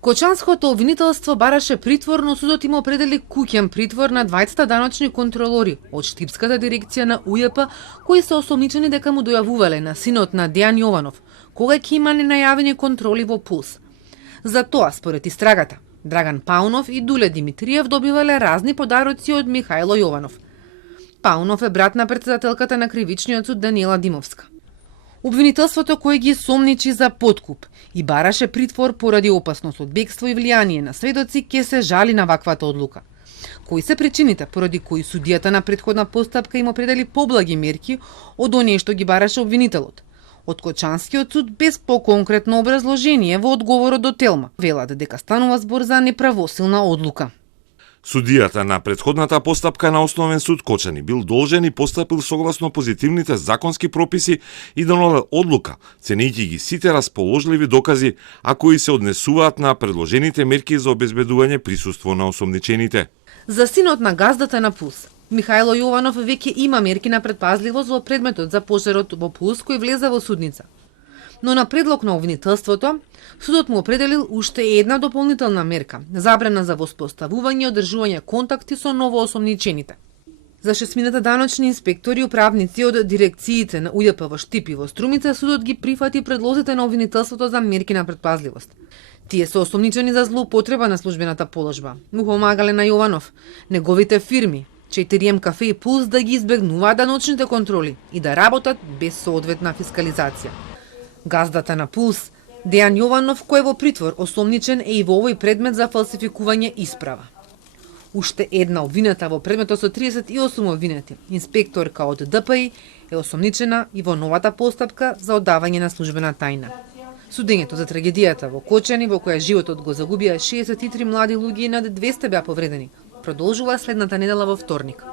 Кочанското обвинителство бараше притвор, но судот им определи куќен притвор на двајцата даночни контролори од Штипската дирекција на УЈП, кои се осомничени дека му дојавувале на синот на Дејан Јованов, кога ќе има ненајавени контроли во Пулс. За тоа, според истрагата, Драган Паунов и Дуле Димитриев добивале разни подароци од Михајло Јованов. Паунов е брат на претседателката на кривичниот суд Даниела Димовска. Обвинителството кој ги сомничи за подкуп и бараше притвор поради опасност од бегство и влијание на сведоци, ќе се жали на ваквата одлука. Кои се причините поради кои судијата на претходна постапка им определи поблаги мерки од оние што ги бараше обвинителот? Од Кочанскиот суд без поконкретно образложение во одговорот до Телма велат дека станува збор за неправосилна одлука. Судијата на претходната постапка на Основен суд Кочани бил должен и постапил согласно позитивните законски прописи и донел одлука, ценејќи ги сите расположливи докази, а кои се однесуваат на предложените мерки за обезбедување присуство на осомничените. За синот на газдата на Пулс, Михајло Јованов веќе има мерки на предпазливост во предметот за пожарот во Пулс кој влезе во судница. Но на предлог на обвинителството, судот му определил уште една дополнителна мерка – забрана за воспоставување и одржување контакти со новоосомничените. За 6 даночни инспектори и управници од дирекциите на УЈП во Штип и во Струмица судот ги прифати предлозите на обвинителството за мерки на предпазливост. Тие се осомничени за злоупотреба на службената положба. Му помагале на Јованов, неговите фирми, 4M кафе и Пулс да ги избегнуваат даночните контроли и да работат без соодветна фискализација. Газдата на Пулс, Дејан Јованов, кој е во притвор, осомничен е и во овој предмет за фалсификување исправа. Уште една обвинета во предметот со 38 обвинети, инспекторка од ДПИ, е осомничена и во новата постапка за оддавање на службена тајна. Судењето за трагедијата во Кочани, во која животот го загубија 63 млади луѓе и над 200 беа повредени, продолжува следната недела во вторник.